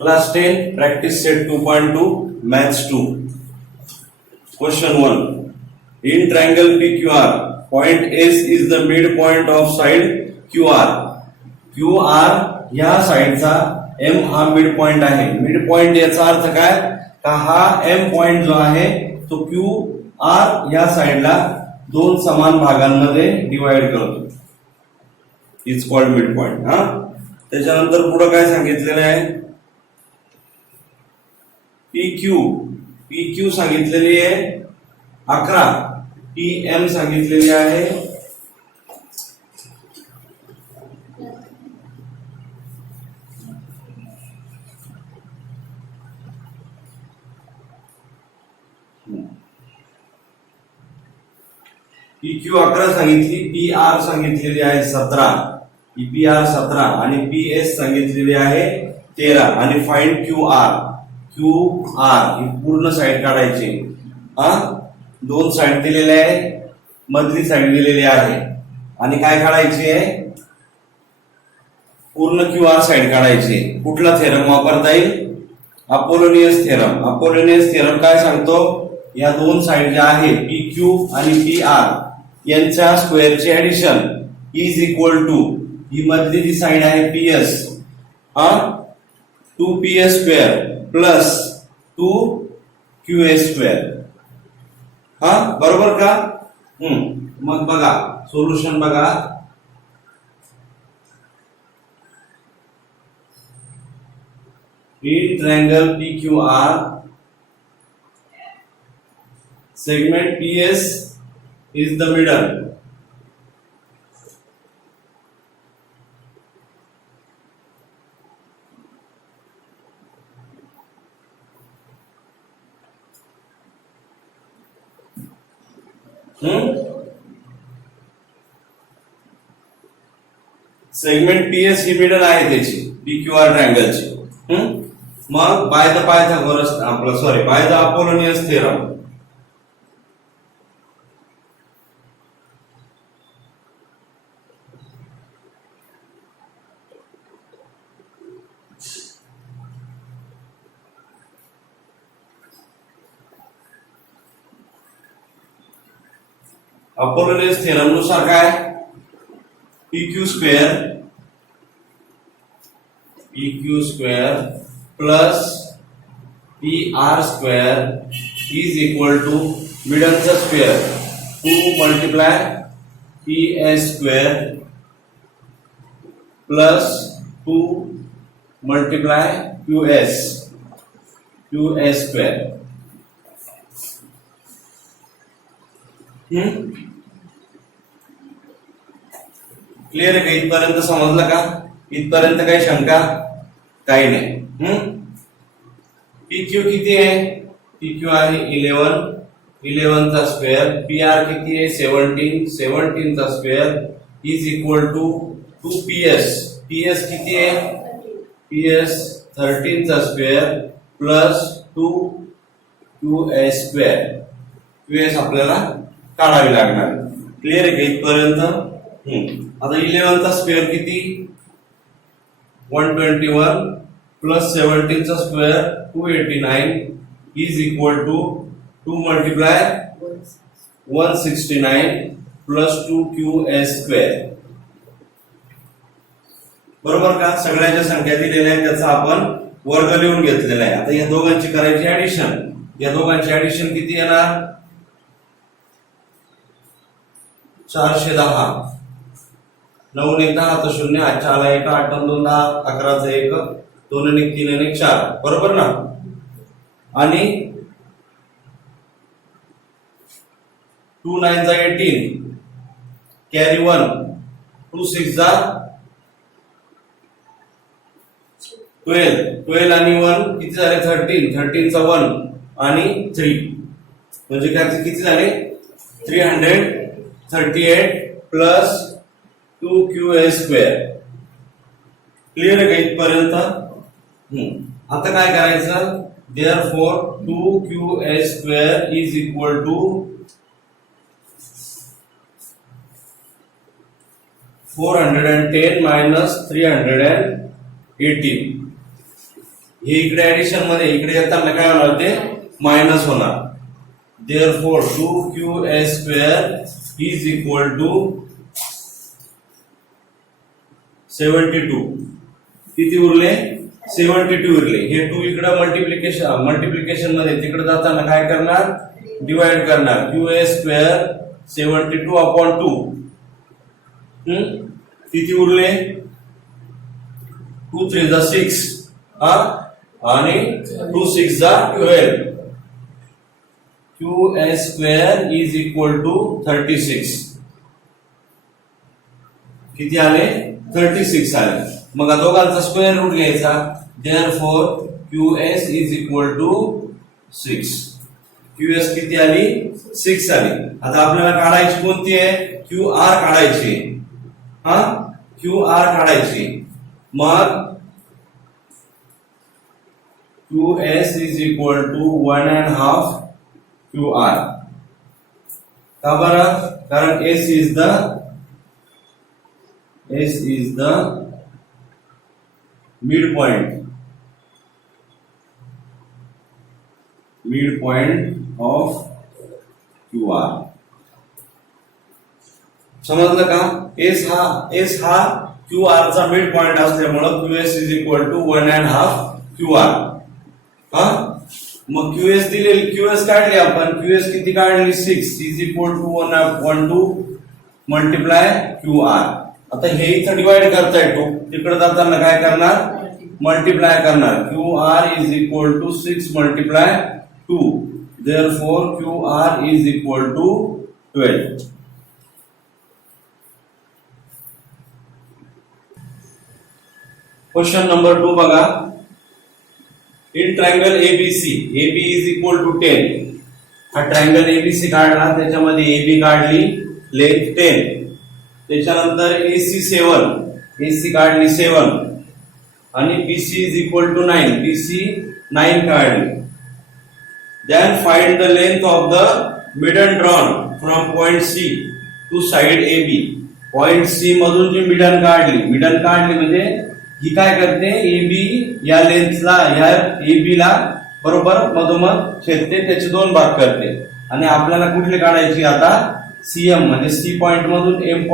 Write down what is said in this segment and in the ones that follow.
Class 10 practice set 2.2 maths 2. Question 1. In triangle PQR, point S is the midpoint of side QR. QR ह्या साइडचा M हा mid point आहे. Mid point याचा अर्थ काय का हा M पॉइंट जो आहे तो QR या साइडला दोन समान भागांमध्ये डिवाइड करतो. It's called mid point. हा त्याच्यानंतर पुढे काय सांगितलेलं आहे PQ सांगितलेली आहे 11, PM सांगितलेली आहे 11 सांगितली, PR सांगितलेली आहे 17, PR 17 आणि PS सांगितलेली आहे 13 आणि फाइंड QR ही पूर्ण साइड काढायची. दोन साइड दिलेले आहे, मधली साइड दिलेली आहे आणि काय काढायची आहे पूर्ण QR साइड काढायची. कुठला थेरम वापरता येईल अपोलोनियस थेरम. अपोलोनियस थेरम काय सांगतो या दोन साइड ज्या आहे PQ आणि PR यांच्या स्क्वेअरचे ऍडिशन इज इक्वल टू ही मधली जी साइड आहे PS 2PS square plus 2QA square. बरोबर का? मग बघा सोल्युशन बघा. In triangle PQR, segment PS is the middle. Segment PS ही मिडल आहे त्याची PQR ट्रायंगलची. मग बाय द पायथागोरस आपलं by the Apollonius theorem Apollonius theorem नुसार काय PQ square plus PR square is equal to मिडलचा square 2 multiply PS square plus 2 multiply QS square. Clear आहे का? इथपर्यंत समजलं का? इथपर्यंत काही शंका काही नाही. PQ किती आहे? PQ आहे 11 चा स्क्वेअर. PR किती आहे 17 चा square is equal to 2PS. PS किती आहे? PS 13 चा square plus 2QA square. QS आपल्याला काढावी लागणार. क्लिअर आहे का इथपर्यंत? आता 11 चा स्क्वेअर किती 121 प्लस 17 चा square 289 is equal to 2 multiply 169 plus 2QA square. बरोबर का? सगळ्याच्या संख्या दिलेल्या आहेत त्याचा आपण वर्ग लिहून घेतलेला आहे. आता या दोघांची करायची ऍडिशन. या दोघांची ऍडिशन किती येणार 410. 9 1 10 तर 0 8 आला 1 8 2 10 11 चा 1 2 1 3 1 4. बरोबर ना? आणि 2 9 चा 18 कॅरी 1 2 6 चा 12 आणि 1 किती झाले 13 चा 1 आणि 3 म्हणजे काय किती झाले 338 प्लस 2QA स्क्वेअर. क्लिअर आहे का इथपर्यंत? आता काय करायचं therefore 2QA square is equal to 410 minus 318. हे इकडे ऍडिशन मध्ये इकडे येताना काय होणार ते मायनस होणार. Therefore 2qs square is equal to 72. किती उरले 72 उरले. हे 2 इकडे मल्टिप्लिकेशन मध्ये तिकडे जाताना काय करणार डिवाइड करणार. qs स्क्वेअर 72/2 किती उरले 2 3 जा 6 आणि 2 6 जा 12. qs square is equal to 36. किती आले 36 आले. मग दोघांचा स्क्वेअर रूट घ्यायचा. Therefore qs is equal to 6. qs किती आली 6 आली. आता आपल्याला काढायची कोणती आहे qr काढायची. qr काढायची. मग qs is equal to 1.5 qr. का बरं कारण s is the midpoint of qr. समजलं का. s हा qr चा मिड पॉइंट असल्यामुळे qs is equal to 1.5 qr. मग qs दिलेली qs काढली आपण. qs किती काढली 6 is equal to 1/2 multiply qr. आता हे इथं डिवाइड करता येतो. तिकडे जाताना काय करणार मल्टिप्लाय करणार. qr is equal to 6 multiply 2. Therefore qr is equal to 12. Question number 2 बघा. In triangle ABC AB is equal to 10. हा ट्रायंगल ABC काढला. त्याच्यामध्ये AB काढली लेंथ 10. त्याच्यानंतर AC 7 काढली 7 आणि BC is equal to 9 BC 9 काढली. Then find the length of the midden drawn from point C to side AB. Point C मधून जी मिडन काढली म्हणजे ही काय करते AB या लेंथला या AB ला बरोबर मधोमध छेदते. त्याचे 2 भाग करते. आणि आपल्याला कुठली काढायची आता CM म्हणजे C पॉइंट मधून M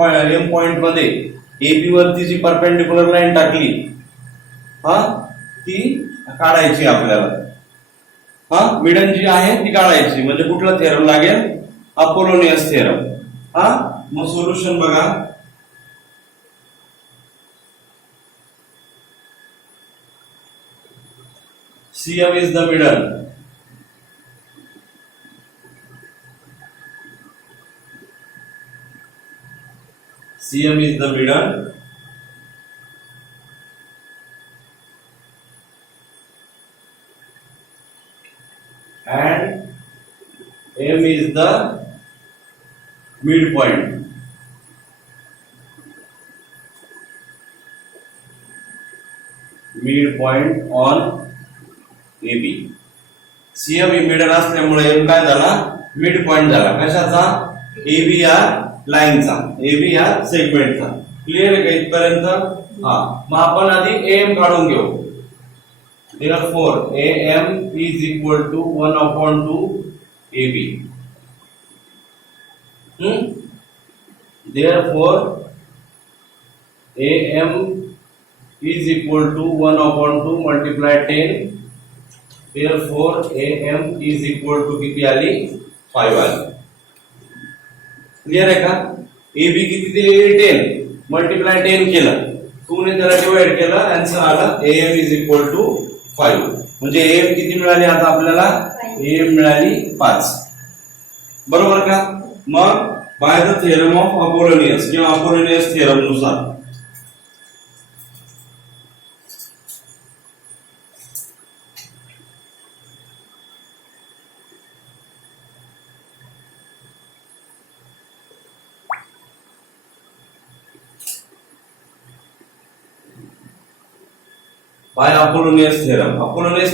पॉइंट मध्ये AB वरती जी परपेंडिक्युलर लाईन टाकली ती काढायची आपल्याला. मिडन जी आहे ती काढायची. म्हणजे कुठला थेरम लागेल अपोलोनियस थेरम. मग सोल्युशन बघा. CM is the middle. CM is the middle. And M is the midpoint. Midpoint on AB. CM he middle असल्यामुळे M काय झाला मिड पॉइंट झाला. कशाचा AB या लाईनचा AB या सेगमेंटचा. क्लिअर आहे का इथपर्यंत. मग आपण आधी AM काढून घेऊ. Therefore AM is equal to 1/2 AB. Therefore AM is equal to 1/2 multiply 10. Therefore AM is equal to किती आली 5 आली. क्लियर आहे का. AB किती दिलेली 10 मल्टिप्लाय 10 केलं 2 ने त्याला डिवाइड केलं. आन्सर आला AM is equal to 5. म्हणजे AM किती मिळाली आता आपल्याला AM मिळाली 5. बरोबर का. मग by the theorem of Apollonius किंवा अपोलोनियस थेरम नुसार बाय अपोलोनियस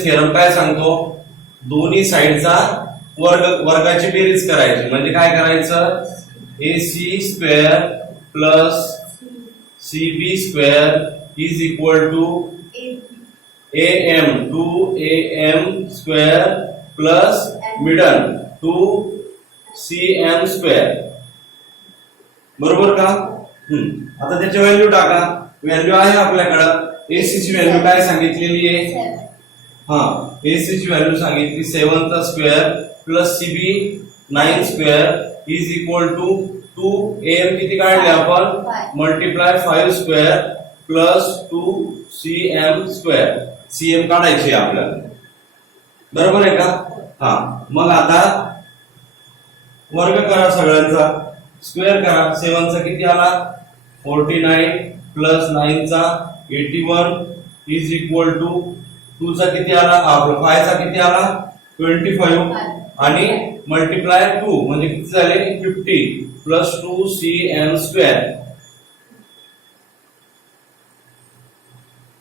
थेरम काय सांगतो दोन्ही साइडचा वर्गाची बेरीज करायची. म्हणजे काय करायचं AC square plus CB square is equal to AM 2AM square plus middle 2CM square. बरोबर का? आता त्याची व्हॅल्यू टाका. व्हॅल्यू आहे आपल्याकडं. AC ची व्हॅल्यू काय सांगितलेली आहे? AC ची व्हॅल्यू सांगितली 7 चा square plus CB 9 square is equal to 2AM किती काढले आपण? Multiply 5 square plus 2CM square. CM काढायची आपल्याला. बरोबर आहे का? मग आता वर्ग करा सगळ्यांचा. स्क्वेअर करा. 7 चा किती आला? 49 प्लस 9 चा 81 इज इक्वल टू 2 चा किती आला? आपला 5 चा किती आला? 25 आणि मल्टिप्लाय 2 म्हणजे किती झाले? 50 प्लस 2CM स्क्वेअर.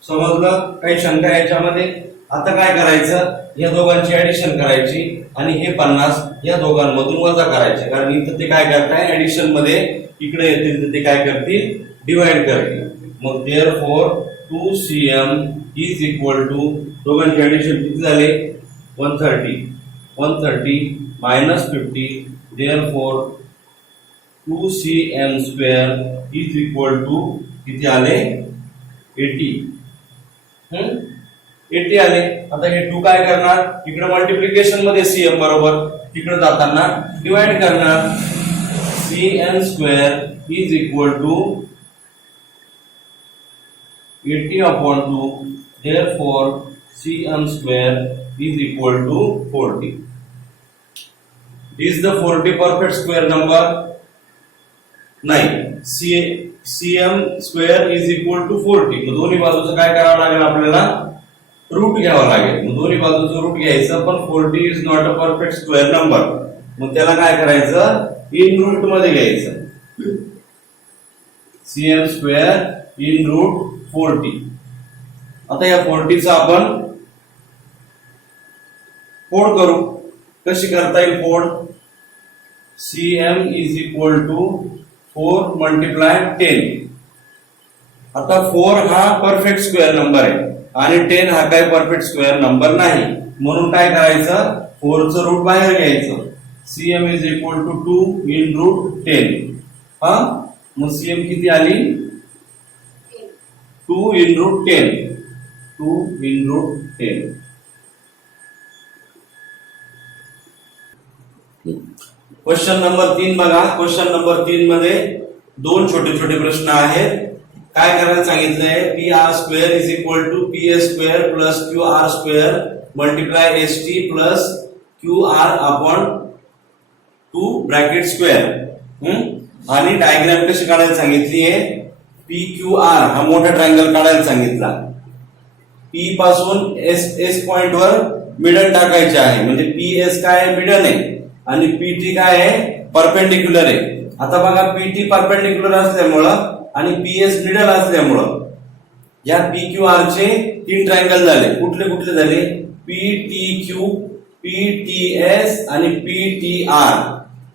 समजलं? काही शंका याच्यामध्ये? आता काय करायचं? या दोघांची ऍडिशन करायची आणि हे 50 या दोघांमधून वजा करायचे, कारण इथं ते काय करताय? ऍडिशन मध्ये इकडे येतील तर ते काय करतील? डिवाइड करतील. मग therefore 2CM is equal to दोघांची ऍडिशन किती झाले? 130 minus 50. Therefore 2CM square is equal to किती आले? 80. 80 आले. आता हे 2 काय करणार? इकडे मल्टिप्लिकेशन मध्ये CM बरोबर, तिकडे जाताना डिवाइड करणार. CM square is equal to 80/2. Therefore CM square is equal to 40. Is the 40 perfect square number? नाही. CM square is equal to 40. मग दोन्ही बाजूचं काय करावं लागेल आपल्याला? रूट घ्यावं लागेल. मग दोन्ही बाजूचं रूट घ्यायचं, पण 40 is not a perfect square number. मग त्याला काय करायचं? इन रूट मध्ये घ्यायचं. CM square in root 40. आता या 40 चा आपण फोड करू. कशी करता येईल फोड? CM is equal to 4 multiply 10. आता 4 हा परफेक्ट स्क्वेअर नंबर आहे आणि 10 हा काही परफेक्ट स्क्वेअर नंबर नाही, म्हणून काय करायचं? 4 चं रूट बाहेर घ्यायचं. CM is equal to 2 in root 10. मग CM किती आली? 2 in root 10. 2 in root 10. Question number 3 बघा. क्वेश्चन नंबर 3 मध्ये दोन छोटे छोटे प्रश्न आहेत. काय करायला सांगितलंय? PR square is equal to PS square plus QR square multiply ST plus QR upon 2 bracket square. आणि डायग्राम कशी काढायला सांगितली आहे? PQR हा मोठा ट्रायंगल काढायला सांगितला. P पासून S पॉइंट वर मिडल टाकायचे आहे, म्हणजे PS काय आहे? मिडल आहे आणि PT काय आहे? परपेंडिक्युलर आहे. आता बघा, PT परपेंडिक्युलर असल्यामुळं आणि PS मिडल असल्यामुळं या PQR चे 3 ट्रायंगल झाले. कुठले कुठले झाले? PTQ, PTS आणि PTR.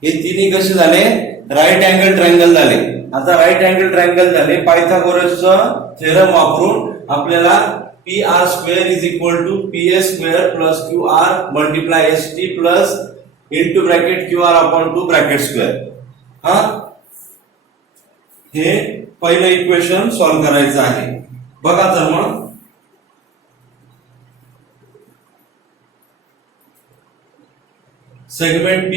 हे तिन्ही कसे झाले? राईट अँगल ट्रायंगल झाले. आता राईट अँगल ट्रायंगल झाले. पायथागोरसचं थेरम वापरून आपल्याला PR square is equal to PS square plus QR multiply ST plus into bracket QR upon 2 bracket square. हे पहिलं इक्वेशन सॉल्व्ह करायचं आहे. बघा तर मग segment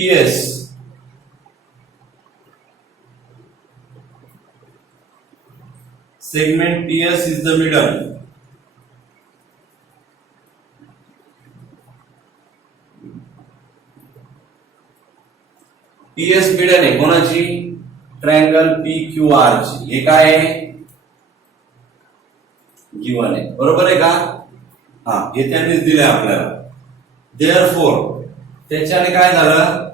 PS is the middle. PS middle आहे कोणाची? ट्रायंगल PQR ची. हे काय आहे? गिवन आहे. बरोबर आहे का? हे त्यांनीच दिले आपल्याला. देअरफॉर त्याच्याने काय झालं?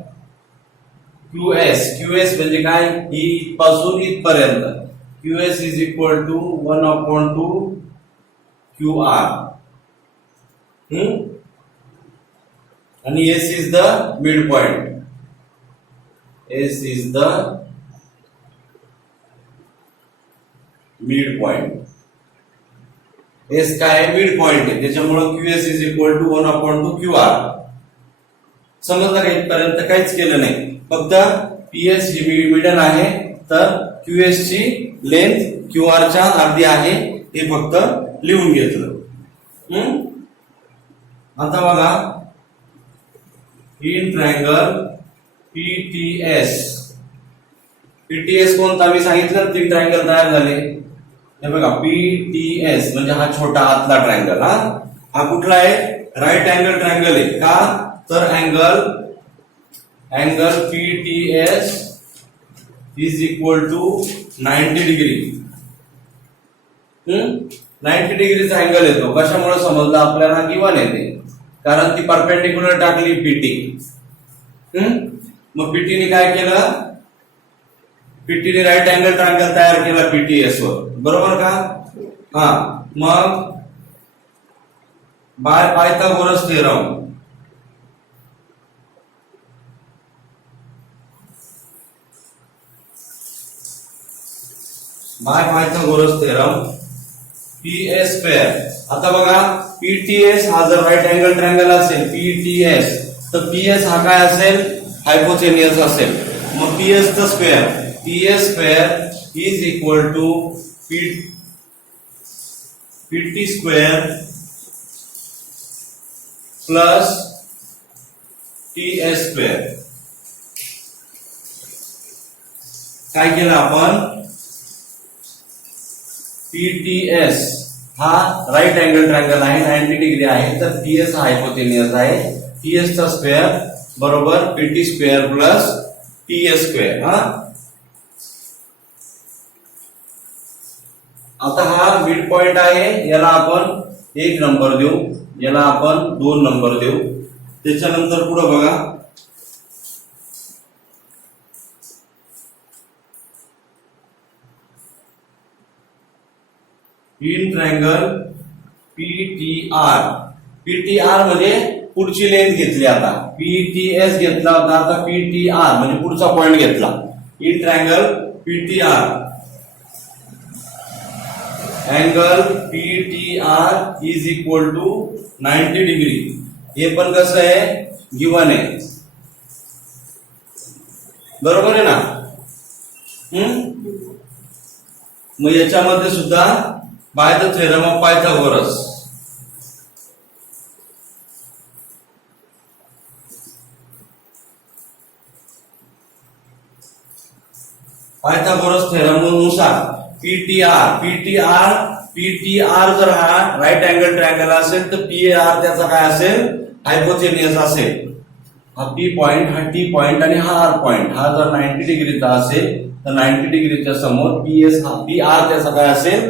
QS म्हणजे काय? इथपासून इथपर्यंत. QS is equal to 1/2 QR. आणि S is the midpoint. S is the midpoint. S काय मिड पॉइंट आहे, त्याच्यामुळे QS is equal to 1/2 QR. समजलं का? इथपर्यंत काहीच केलं नाही, फक्त PS ही मिडल आहे, तर QS ची लेंथ QR च्या अर्धी आहे हे फक्त लिहून घेतलं. आता बघा, इन ट्रायंगल PTS कोणता मी सांगितलं, 3 ट्रायंगल तयार झाले. हे बघा PTS म्हणजे हा छोटा आतला ट्रायंगल. हा कुठला आहे? राईट अँगल ट्रायंगल आहे. का? तर angle PTS is equal to 90 degree. 90 डिग्रीचा अँगल येतो. कशामुळे समजलं आपल्याला? गिवन येते, कारण ती परपेंडिक्युलर टाकली PT. मग PT ने काय केलं? PT ने राईट अँगल ट्रायंगल तयार केला PTS वर, बरोबर का? मग bye Pythagoras theorem PS square. आता बघा, PTS हा जर राईट अँगल ट्रायंगल असेल PTS, तर PS हा काय असेल? हायपोटेनियस असेल. मग PS चा square is equal to PT square plus TS square. काय केलं आपण? PTS हा राईट अँगल ट्रायंगल आहे, 90 डिग्री आहे, तर PS हा हायपोटेनियस आहे. TS चा स्क्वेअर बरोबर PT square plus TS square. आता हा मिड पॉइंट आहे, याला आपण 1 नंबर देऊ, याला आपण 2 नंबर देऊ. त्याच्यानंतर पुढे बघा, इन ट्रायंगल PTR म्हणजे पुढची लेंथ घेतली. आता PTS घेतला होता, आता PTR म्हणजे पुढचा पॉइंट घेतला. In triangle PTR, angle PTR is equal to 90 degree. हे पण कसं आहे? गिवन आहे, बरोबर आहे ना? मग याच्यामध्ये सुद्धा by the theorem of Pythagoras theorem नुसार PTR जर हा राईट अँगल ट्रायंगल असेल, तर PR त्याचा काय असेल? हायपोटेनियस असेल. हा P पॉइंट, हा T पॉइंट आणि हा R पॉइंट हा जर 90 डिग्रीचा असेल, तर 90 डिग्रीच्या समोर PR त्याचा काय असेल?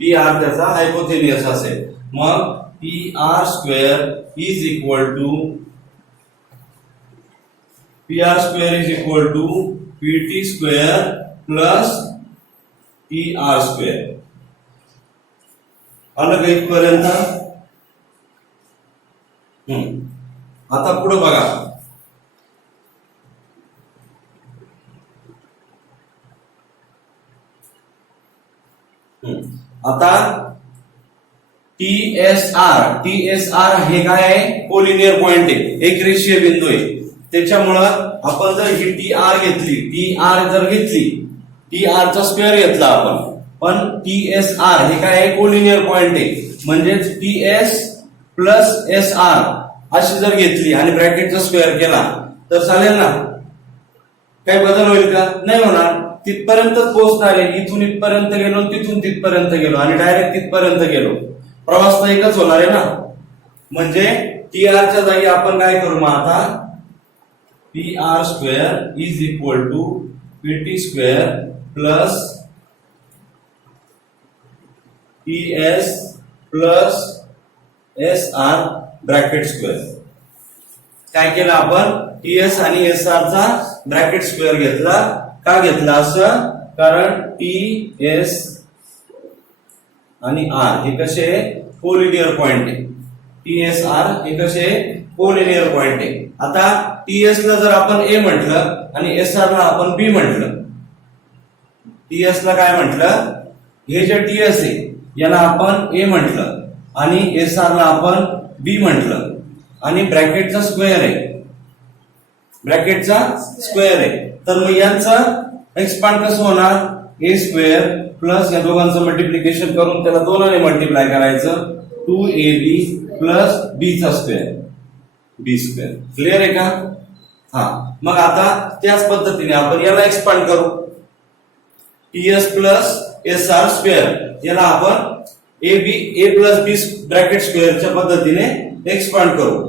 PR त्याचा हायपोटेनियस असेल. मग PR square is equal to PT square plus PR square. आलं का इथपर्यंत? आता पुढे बघा, आता TSR हे काय आहे? कोलिनियर पॉइंट आहे, एक रेषीय बिंदू आहे. त्याच्यामुळं आपण जर ही TR घेतली, TR चा स्क्वेअर घेतला आपण, पण TSR हे काय आहे? कोलिनियर पॉइंट आहे. म्हणजेच TS प्लस SR अशी जर घेतली आणि ब्रॅकेटचा स्क्वेअर केला तर चालेल ना? काही बदल होईल का? नाही होणार. तिथपर्यंतच पोहोचणार आहे. इथून इथपर्यंत गेलो, तिथून तिथपर्यंत गेलो आणि डायरेक्ट तिथपर्यंत गेलो, प्रवास तर एकच होणार आहे ना? म्हणजे TR च्या जागी आपण काय करू? मग आता PR square is equal to PT square plus TS plus SR bracket square. काय केलं आपण? TS आणि SR चा ब्रॅकेट स्क्वेअर घेतला. का घेतला असं? कारण TS आणि R हे कसे कोलिनियर पॉइंट आहे. TSR हे कसे कोलिनियर पॉइंट आहे. आता TS ला जर आपण A म्हटलं आणि SR ला आपण B म्हटलं, TS ला काय म्हटलं? हे जे TS आहे याला आपण A म्हटलं आणि एस आर ला आपण बी म्हटलं आणि ब्रॅकेटचा स्क्वेअर आहे, ब्रॅकेटचा स्क्वेअर आहे, तर मग यांचं एक्सपांड कसं होणार, ए स्क्वेअर प्लस या दोघांचं मल्टिप्लिकेशन करून त्याला 2 ने मल्टिप्लाय करायचं, 2ab प्लस बी चा स्क्वेअर, बी स्क्वेअर. क्लिअर आहे का? हा, मग आता त्याच पद्धतीने आपण याला एक्सपांड करू, TS plus S R square, याला आपण ए प्लस बी ब्रॅकेट स्क्वेअरच्या पद्धतीने एक्सपांड करू.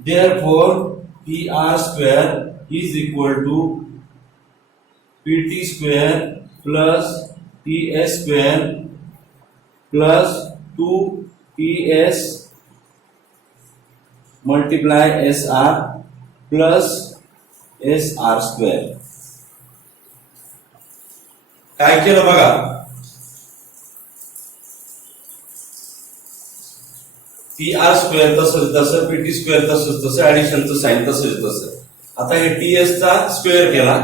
Therefore, PR square is equal to PT square plus TS square plus 2TS multiply SR plus SR square. काय केलं बघा, पी आर स्क्वेअर तसंच तसं, पीटी स्क्वेअर तसंच तसं, ऍडिशनचं साइन तसंच तसं. आता हे टीएस चा स्क्वेअर केला,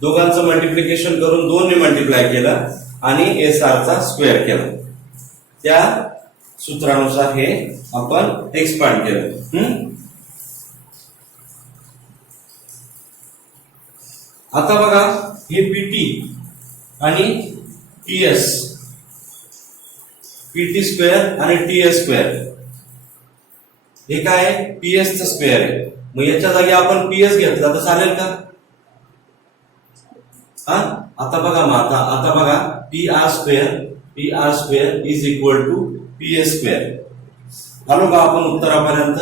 दोघांचं मल्टिप्लिकेशन करून 2 ने मल्टिप्लाय केलं आणि एस आर चा स्क्वेअर केला. त्या सूत्रानुसार हे आपण एक्सपांड केलं. आता बघा हे पीटी आणि टीएस, पीटी स्क्वेअर आणि टीएस स्क्वेअर, हे काय आहे, पीएस चा स्क्वेअर आहे. मग याच्या जागी आपण पीएस घेतला तर चालेल का? हा, आता बघा मग आता बघा P R square is equal to PS square. आलो का आपण उत्तरापर्यंत?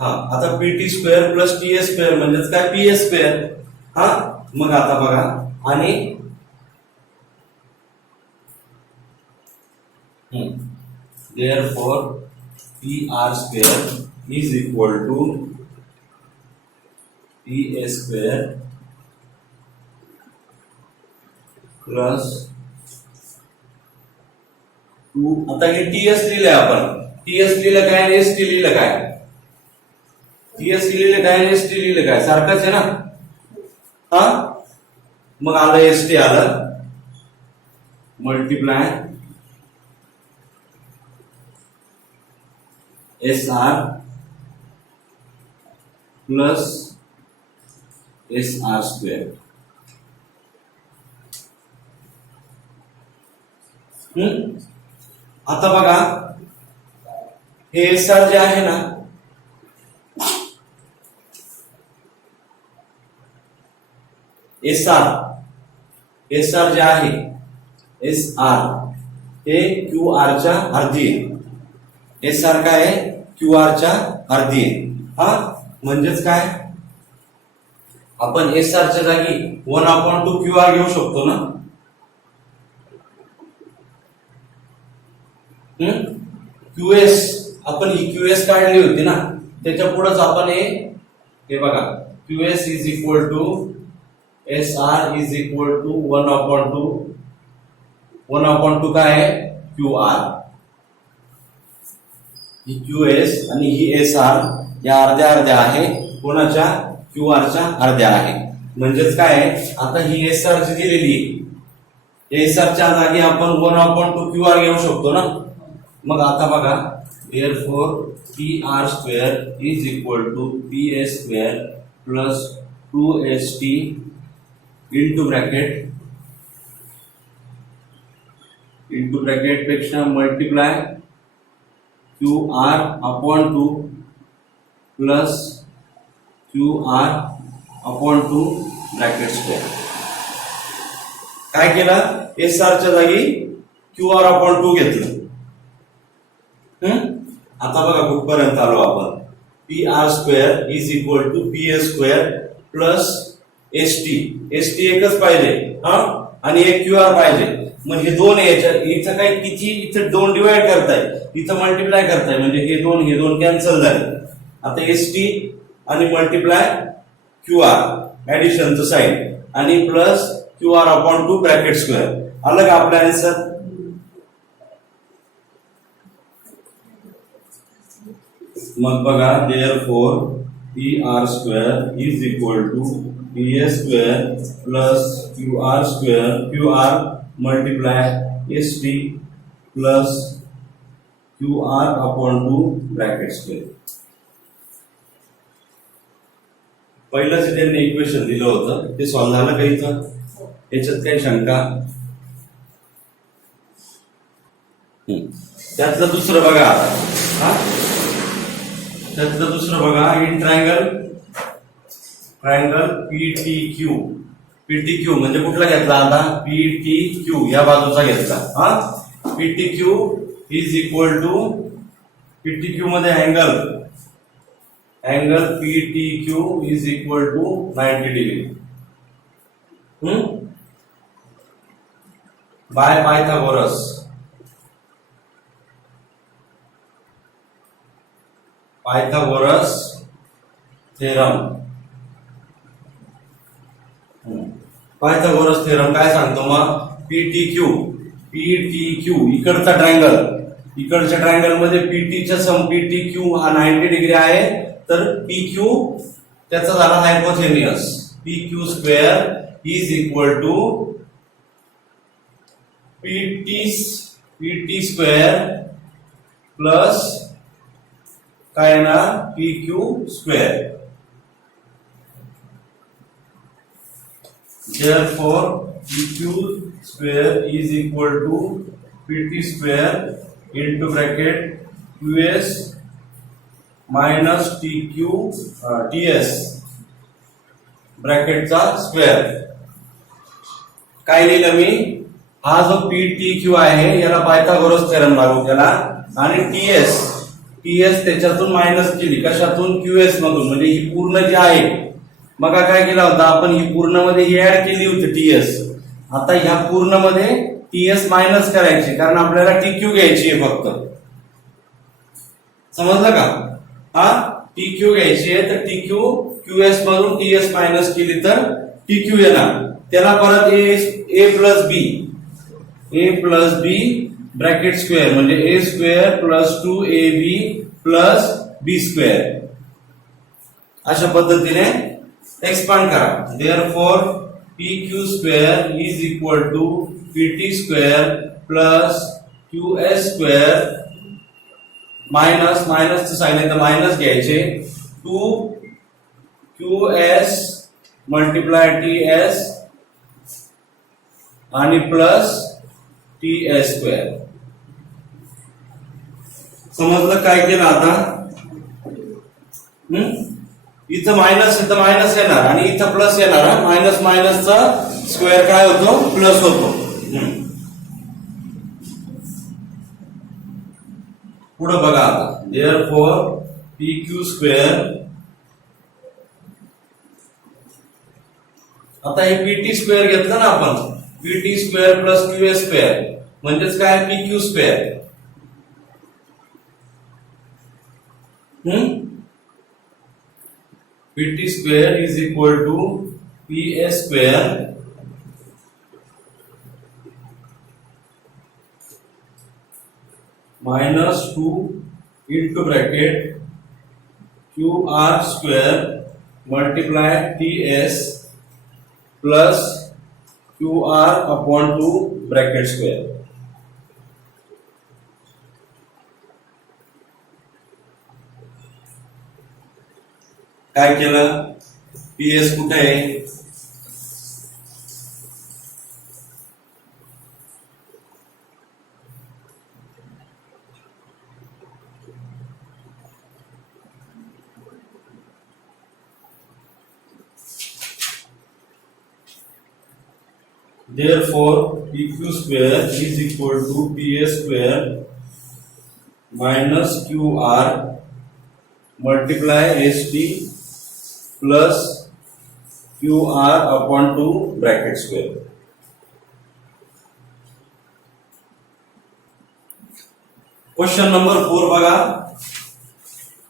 हा, आता PT square plus TS square म्हणजेच काय, पीएस स्क्वेअर. हा, मग आता बघा आणि therefore PR square is equal to PS square plus 2. आता हे टीएस लिहिलंय आपण, टीएस लिहिलं काय आणि एसटी लिहिलं काय, टीएस लिहिलं काय आणि एसटी लिहिलं काय, सारखंच आहे ना. हा, मग आलं एसटी आलं, multiply S R plus S R square. आता बघा हे एस आर जे आहे ना, एस आर जे आहे, एस आर हे क्यू आर च्या अर्धी आहे. एस आर काय आहे, क्यू आर च्या अर्धी आहे. हा, म्हणजेच काय, आपण एस आर च्या जागी 1/2 क्यू आर घेऊ शकतो ना. क्यूएस, आपण ही क्यूएस काढली होती ना, त्याच्या पुढेच आपण हे बघा, QS is equal to S R is equal to 1/2 काय आहे, क्यू आर. ही क्यूएस आणि ही एस आर या अर्ध्या अर्ध्या आहे, कोणाच्या, क्यू आर च्या अर्ध्या आहे. म्हणजेच काय आहे, आता ही एस आर जी दिलेली, एस आर च्या जागी आपण 1/2 क्यू आर घेऊ शकतो ना. मग आता बघा, therefore PR square is equal to PS square plus 2ST into bracket पेक्षा multiply QR upon 2 plus QR upon 2 bracket square. काय केलं, एस आर च्या जागी QR upon 2 घेतलं. आता बघा कुठपर्यंत आलो आपण, P R square is equal to P S square plus ST. ST एकच पाहिजे हा, आणि एक क्यू आर पाहिजे. मग हे दोन याच्या इथं काय, किती इथं 2 डिवाइड करताय, इथं मल्टिप्लाय करताय, म्हणजे हे दोन कॅन्सल झाले. आता एसटी आणि मल्टिप्लाय क्यू आर ऍडिशनचं साइन आणि plus Q R upon 2 bracket square. आलं का आपल्या आन्सर? मग बघा, therefore PR square is equal to PS square plus QR square, QR multiply ST plus QR upon 2 bracket square. पहिलं जे त्यांनी इक्वेशन दिलं होतं ते सॉल्व्ह झालं का इथं? याच्यात काही शंका? त्यातलं दुसरं बघा आता. त्यातलं दुसरं बघा. In triangle PTQ. PTQ म्हणजे कुठला घेतला आता? PTQ या बाजूचा घेतला. PTQ is equal to, PTQ मध्ये angle PTQ is equal to 90 degree by Pythagoras theorem. Pythagoras theorem काय सांगतो मग? PTQ इकडचा ट्रायंगल, इकडच्या ट्रायंगल मध्ये PTQ हा 90 डिग्री आहे, तर PQ त्याचा झाला hypotenuse. PQ square is equal to PT square plus काय ना PQ square. Therefore, PQ square is equal to PT square into bracket QS minus TS ब्रॅकेटचा स्क्वेअर. काय लिहिलं मी? हा जो PTQ आहे याला पायथागोरस थेरम लागू केला आणि TS त्याच्यातून मायनस केली. कशातून? QS मधून. म्हणजे ही पूर्ण जी आहे, मग काय केला होता आपण? ही पूर्ण मध्ये ही ऍड केली होती TS. आता ह्या पूर्ण मध्ये TS मायनस करायची, कारण आपल्याला TQ घ्यायची आहे फक्त. समजलं का? TQ घ्यायची आहे, तर TQ QS मधून TS मायनस केली तर TQ येणार. त्याला परत A plus B bracket square म्हणजे A square plus 2AB plus B square अशा पद्धतीने एक्सपांड करा. Therefore, PQ square is equal to PT square plus QS square minus sign आहे तर मायनस घ्यायचे. 2QS मल्टिप्लाय TS आणि प्लस TS स्क्वेअर. समजलं काय केलं आता? इथं मायनस इथं मायनस येणार आणि इथं प्लस येणार. मायनसचा स्क्वेअर काय होतो? प्लस होतो. पुढे बघा आता. Therefore, PQ स्क्वेअर, आता हे PT स्क्वेअर घेतलं ना आपण, PT square plus QS square म्हणजेच काय? PQ square. PT square is equal to PS square minus 2 into bracket QR square multiply TS plus QR upon 2 bracket square. काय केलं? PS कुठे आहे? Therefore, PQ square is equal to PS square minus QR multiply ST plus QR upon 2 bracket square. Question number 4 बघा.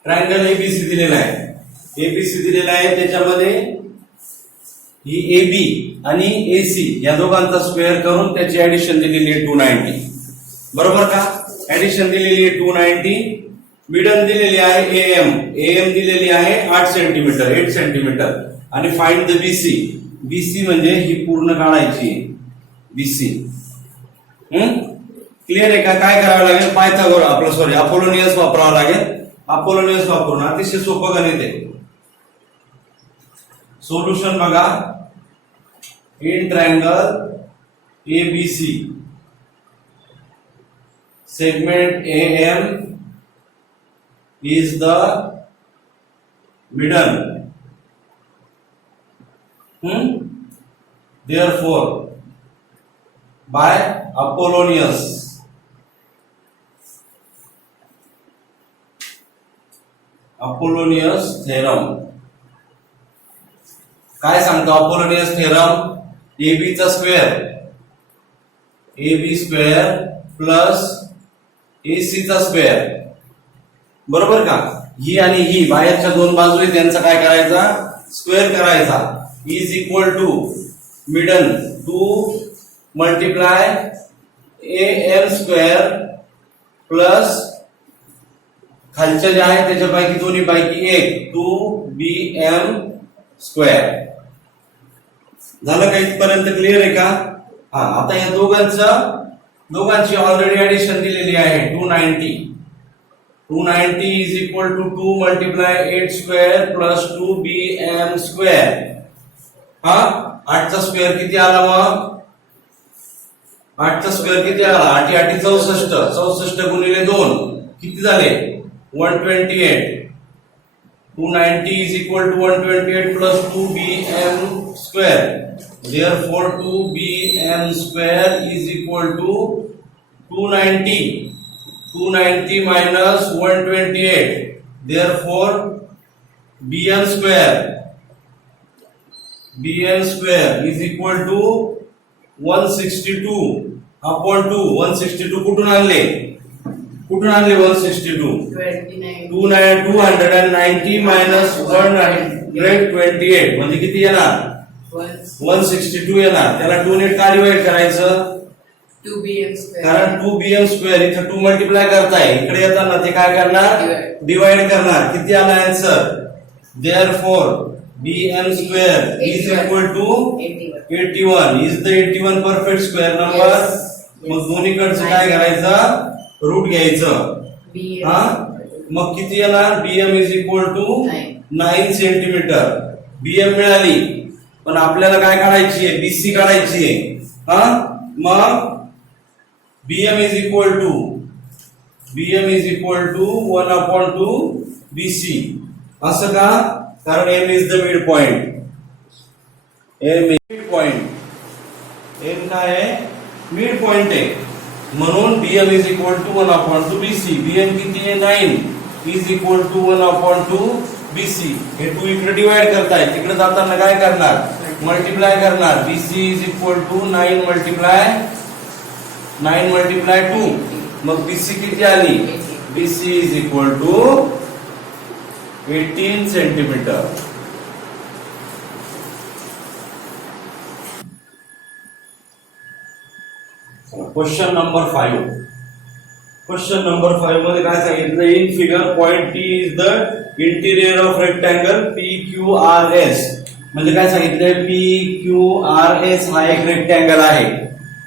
Triangle ABC दिलेला आहे. ABC दिलेला आहे, त्याच्यामध्ये ही AB आणि AC या दोघांचा स्क्वेअर करून त्याची ऍडिशन दिलेली आहे 290. बरोबर का? ऍडिशन दिलेली आहे 290. मिडल दिलेली आहे AM दिलेली आहे 8 सेंटीमीटर आणि फाइंड द BC म्हणजे ही पूर्ण काढायची BC. क्लिअर आहे का? काय करावं लागेल? पायथागोरस आपलं सॉरी अपोलोनियस वापरावं लागेल. अपोलोनियस वापरून अतिशय सोपं गणित आहे. सोल्युशन बघा. In triangle ABC segment AM is the middle. Therefore, by Apollonius theorem. काय सांगतो अपोलोनियस थेरम? AB चा square AB square plus AC चा स्क्वेअर, बरोबर का? ही आणि ही बाहेरच्या दोन बाजू आहेत त्यांचा काय करायचा? स्क्वेअर करायचा. Is equal to middle 2 multiply AM square plus खालच्या ज्या आहेत त्याच्यापैकी दोन्ही पैकी एक 2BM स्क्वेअर. झालं का? इथपर्यंत क्लिअर आहे का? हा, आता या दोघांची ऑलरेडी ऍडिशन दिलेली आहे. 290 is equal to 2 multiply 8 square plus 2BM square. हा, 8चा स्क्वेअर किती आला मग? 8चा स्क्वेअर किती आला? 8 8 64. 64 गुणिले 2 किती झाले? 128. 290 is equal to 128 plus 2BM square. Therefore, 2BM square is equal to 290. 290 minus 128. Therefore, BM square is equal to 162 upon 2. 162 कुठून आणले? 162? 290 minus 128 म्हणजे किती येणार? 162 येणार. त्याला 2 ने का डिवाइड करायचं? 2BM square. कारण 2BM स्क्वेअर इथं 2 मल्टिप्लाय करताय, इकडे येताना ते काय करणार? डिवाइड करणार. किती आला answer? Therefore, BM square is equal to 81. Is the 81 perfect square number? मग दोन्हीकडचं काय करायचं? रूट घ्यायचं. हा, मग किती येणार? BM is equal to 9 centimetre. BM मिळाली, पण आपल्याला काय काढायची आहे? BC काढायची आहे. हा, मग BM is equal to 1/2 BC. असं का? कारण M is the mid point. M काय आहे? मिड पॉइंट आहे. म्हणून BM is equal to 1/2 BC. BM किती आहे? 9 इज इक्वल टू 1/2 BC. हे 2 इकडे डिवाइड करताय, तिकडे जाताना काय करणार? मल्टिप्लाय करणार. BC is equal to 9 multiply 2. मग BC किती आली? BC is equal to 18 centimetre. Question number 5. Question number 5 मध्ये काय सांगितलं? In figure point T is the interior of rectangle PQRS. म्हणजे काय सांगितलंय? PQRS हा एक रेक्टँगल आहे.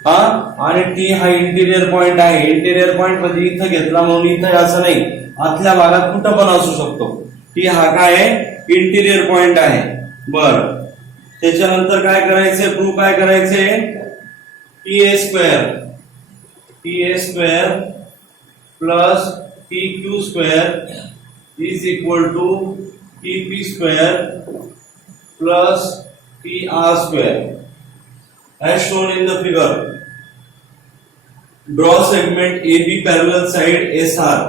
हा, आणि T हा इंटिरियर पॉइंट आहे. इंटिरियर पॉइंट म्हणजे इथं घेतला म्हणून इथं असं नाही, आतल्या भागात कुठं पण असू शकतो. T हा काय आहे? इंटिरियर पॉइंट आहे. बर, त्याच्यानंतर काय करायचंय? प्रूव्ह काय करायचंय? TA square plus PQ square is equal to TP square plus PR square as shown in the figure. Draw segment AB parallel side SR.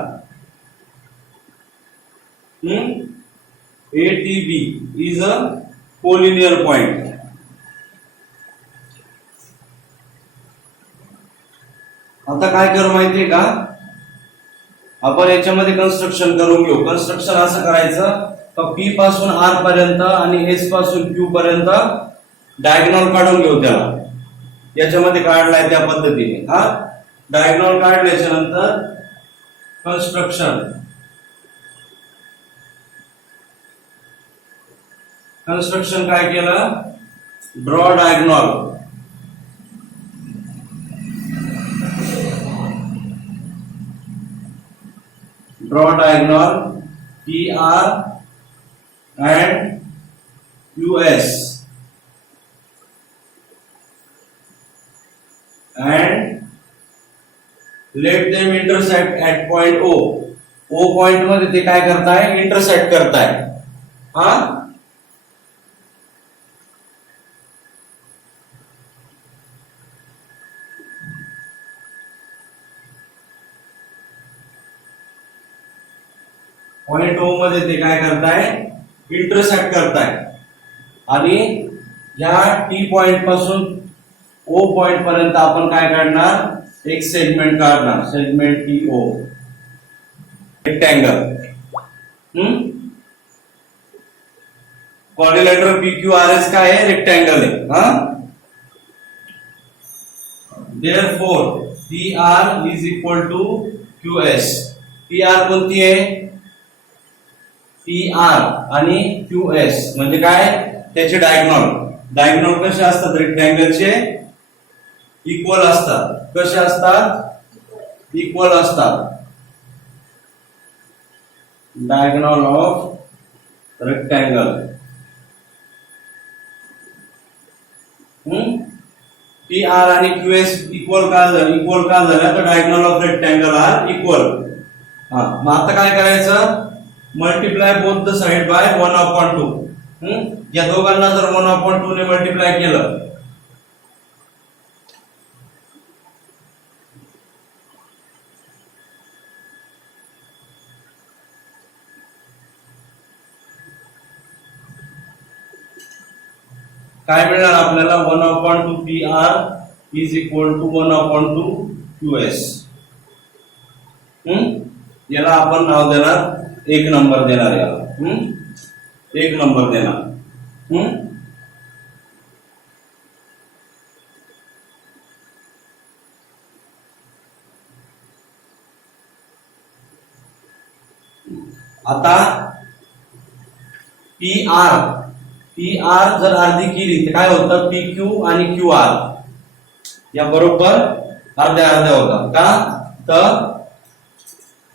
ATB is a collinear point. आता काय करू माहितीये का? आपण याच्यामध्ये कन्स्ट्रक्शन करून घेऊ. कन्स्ट्रक्शन असं करायचं का P पासून R पर्यंत आणि S पासून Q पर्यंत डायगोनल काढून घेऊ. त्याला याच्यामध्ये काढलाय त्या पद्धतीने. हा, डायगोनल काढल्याच्या नंतर कन्स्ट्रक्शन काय केलं? Draw diagonal. draw diagonal PR and QS and let them intersect at point O. O point मध्ये ते काय करताय, इंटरसेक्ट करताय. हा पॉइंट ओ मध्ये ते काय करताय, इंटरसेक्ट करताय. आणि या टी पॉइंट पासून ओ पॉइंट पर्यंत आपण काय काढणार, एक सेगमेंट काढणार, segment T O, rectangle. Quadrilateral P Q R S काय आहे, रेक्टँगल आहे. हा therefore P R is equal to Q S. P R कोणती आहे, पी आर आणि क्यू एस म्हणजे काय, त्याचे डायगोनल. डायगोनल कसे असतात, रेक्टँगलचे इक्वल असतात. कसे असतात, इक्वल असतात. Diagonal of rectangle. P R आणि क्यू एस इक्वल का झालं तर diagonal of rectangle are equal. हा मग आता काय करायचं, multiply both the side by 1/2. या दोघांना जर 1/2 ने मल्टिप्लाय केलं काय मिळणार आपल्याला, 1/2 P R is equal to 1/2 Q S. याला आपण नाव देणार, एक नंबर देणार याला. एक नंबर देणार. आता पी आर जर अर्धी केली तर काय होतं, पी क्यू आणि क्यू आर या बरोबर अर्ध्या अर्ध्या होतात. का तर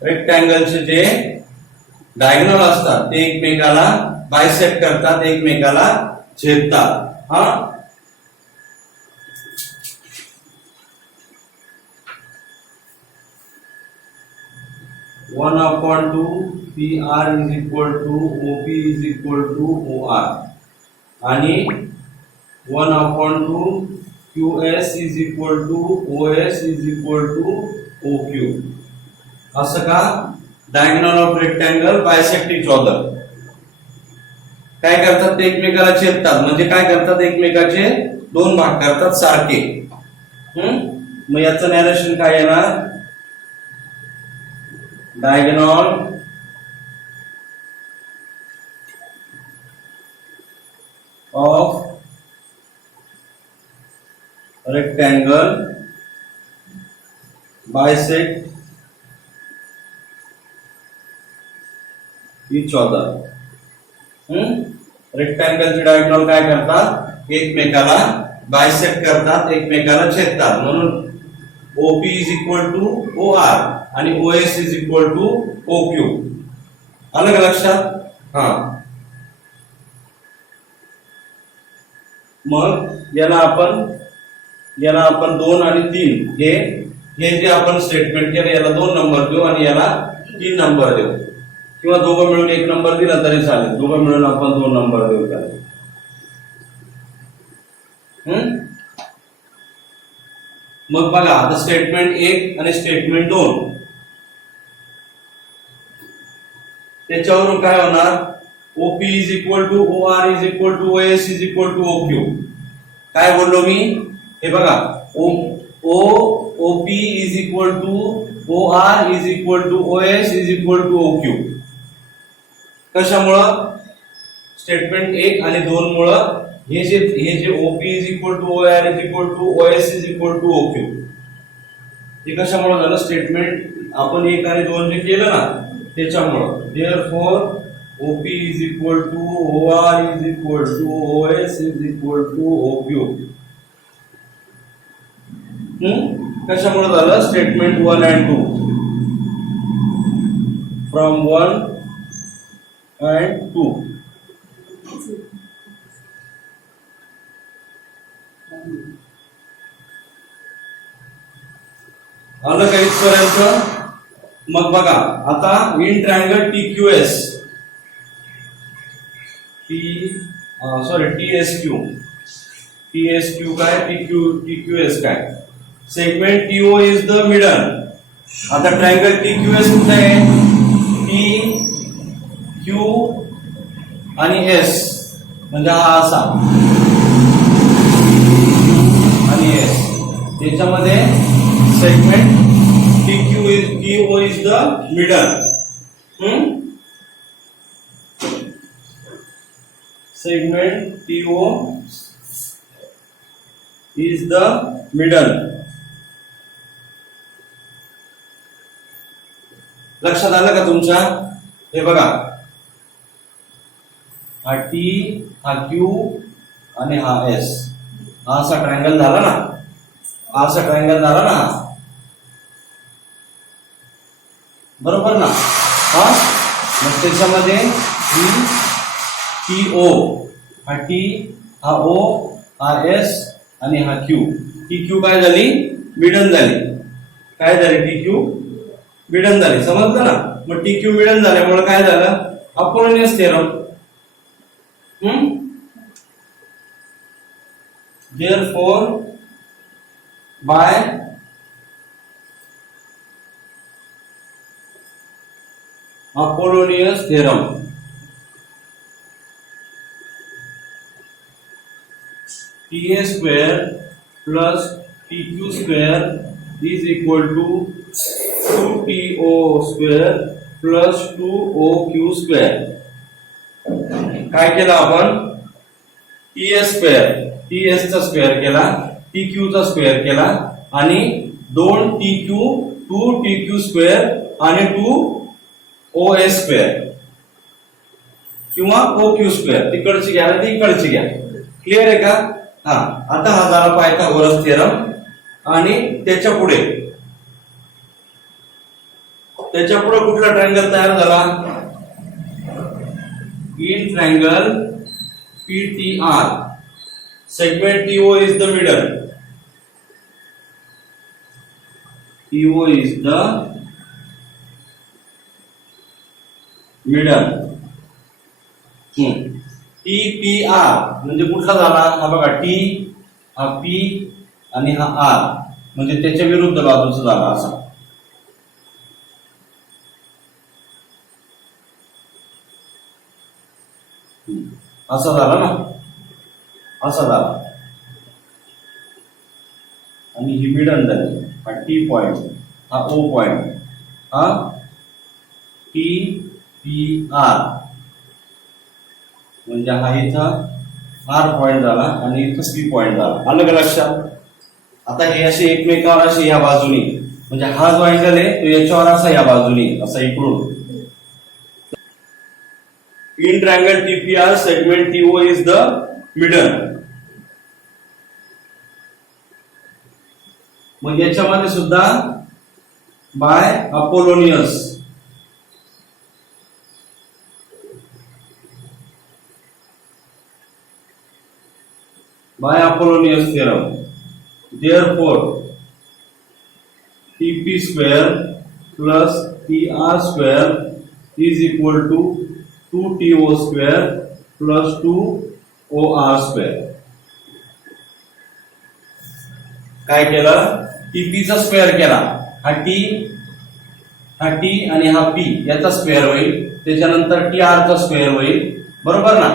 रेक्टँगलचे जे डायगोनल असतात ते एकमेकाला बायसेक्ट करतात, एकमेकाला छेदतात. हा 1/2 PR is equal to OP is equal to OR आणि 1/2 QS is equal to OS is equal to OQ. असं का, diagonal of rectangle bisect each other. काय करतात ते एकमेकाला छेदतात, म्हणजे काय करतात, एकमेकाचे दोन भाग करतात सारखे. मग याचं नॅरेशन काय येणार, diagonal of rectangle bisect each other. रेक्टँगलचे डायगोनल काय करतात, एकमेकाला बायसेक्ट करतात, एकमेकाला छेदतात. म्हणून OP is equal to OR आणि OS is equal to OQ. आलं का लक्षात. हा मग याला आपण 2 आणि 3 हे जे आपण स्टेटमेंट केलं याला 2 नंबर देऊ आणि याला 3 नंबर देऊ, किंवा दोघं मिळून 1 नंबर दिला तरी चालेल. दोघं मिळून आपण 2 नंबर देऊ चालेल. मग बघा आता स्टेटमेंट 1 आणि स्टेटमेंट 2 त्याच्यावरून काय होणार, OP is equal to OR is equal to OS is equal to OQ. काय बोललो मी, हे बघा, OP is equal to OR is equal to OS is equal to OQ. कशामुळं, स्टेटमेंट 1 आणि 2 मुळे हे जे OP is equal to OR is equal to OS is equal to OQ हे कशामुळे झालं, स्टेटमेंट आपण 1 आणि 2 जे केलं ना त्याच्यामुळं. Therefore OP is equal to OR is equal to OS is equal to OQ. कशामुळे झालं, स्टेटमेंट 1 आणि 2. from 1 and 2. आलं का इथपर्यंत? मग बघा आता इन ट्रायंगल TQS TSQ काय TQS काय segment TO is the middle. आता ट्रायंगल TQS कुठे आहे? TQ आणि S म्हणजे हा असा आणि S त्याच्यामध्ये segment TO is the middle. Segment TO is the middle. लक्षात आलं का तुमच्या? हे बघा हा T हा Q आणि हा S हा असा ट्रायंगल झाला ना, हा असा ट्रायंगल झाला ना, बरोबर ना? हा मग त्याच्यामध्ये TO हा T हा O हा S आणि हा Q. TQ काय झाली? मिडल झाली. काय झाली? TQ मिडल झाली. समजलं ना? मग TQ मिडल झाल्यामुळे काय झालं? Apollonius theorem. Therefore by Apollonius theorem, TA square plus TQ square is equal to 2TO square plus 2OQ square. काय केलं आपण? TS स्क्वेअर TS चा स्क्वेअर केला, TQ चा स्क्वेअर केला आणि 2TQ 2TQ स्क्वेअर आणि 2OS स्क्वेअर किंवा OQ स्क्वेअर. तिकडची घ्या ती इकडची घ्या. क्लिअर आहे का? हा आता हा झाला पायथागोरस थेरम. आणि त्याच्या पुढे कुठला ट्रायंगल तयार झाला? In triangle PTR segment TO is the middle. TO is the middle. TPR म्हणजे कुठला झाला? हा बघा T हा P आणि हा R म्हणजे त्याच्या विरुद्ध बाजूचा झाला असा. असा झाला ना, असा झाला आणि ही मिडल झाली. हा T पॉइंट हा O पॉइंट हा TPR म्हणजे हा इथं R पॉइंट झाला आणि इथं C पॉइंट झाला. आलं का लक्षात? आता हे असे एकमेकावर असे या बाजूनी म्हणजे हा जो अँगल आहे तो याच्यावर असा या बाजूनी असा इकडून. In triangle TPR segment TO is the middle. मग याच्यामध्ये सुद्धा by Apollonius theorem. Therefore TP square plus TR square is equal to 2TO square plus 2OR square. काय केलं? TP चा स्क्वेअर केला. हा T आणि हा P याचा स्क्वेअर होईल. त्याच्यानंतर TR चा स्क्वेअर होईल. बरोबर ना?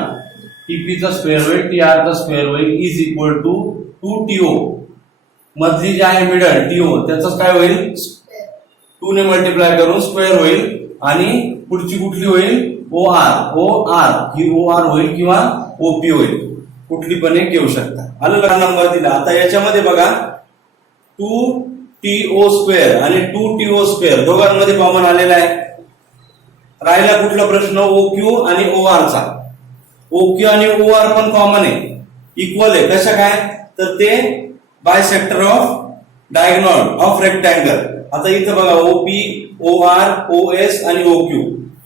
TP चा स्क्वेअर होईल, TR चा स्क्वेअर होईल इज इक्वल टू 2TO. मधली जी आहे मिडल TO त्याचं काय होईल? 2 ने मल्टिप्लाय करून स्क्वेअर होईल आणि पुढची कुठली होईल? OR ही OR होईल किंवा OP होईल. कुठली पण एक घेऊ शकता. आलं का? नंबर दिला. आता याच्यामध्ये बघा 2TO स्क्वेअर आणि 2TO स्क्वेअर दोघांमध्ये कॉमन आलेला आहे. राहिला कुठला प्रश्न? OQ आणि OR चा. OQ आणि OR पण कॉमन आहे, इक्वल आहे. कशा काय? तर ते bisector of diagonal of rectangle आता इथं बघा ओपी, OR, OS आणि OQ.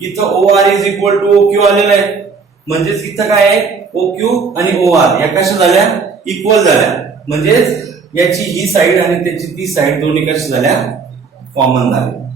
इथं OR is equal to OQ आलेलं आहे. म्हणजेच इथं काय आहे, OQ आणि OR या कशा झाल्या, इक्वल झाल्या. म्हणजेच याची ही साईड आणि त्याची ती साईड दोन्ही कशा झाल्या, कॉमन झाल्या.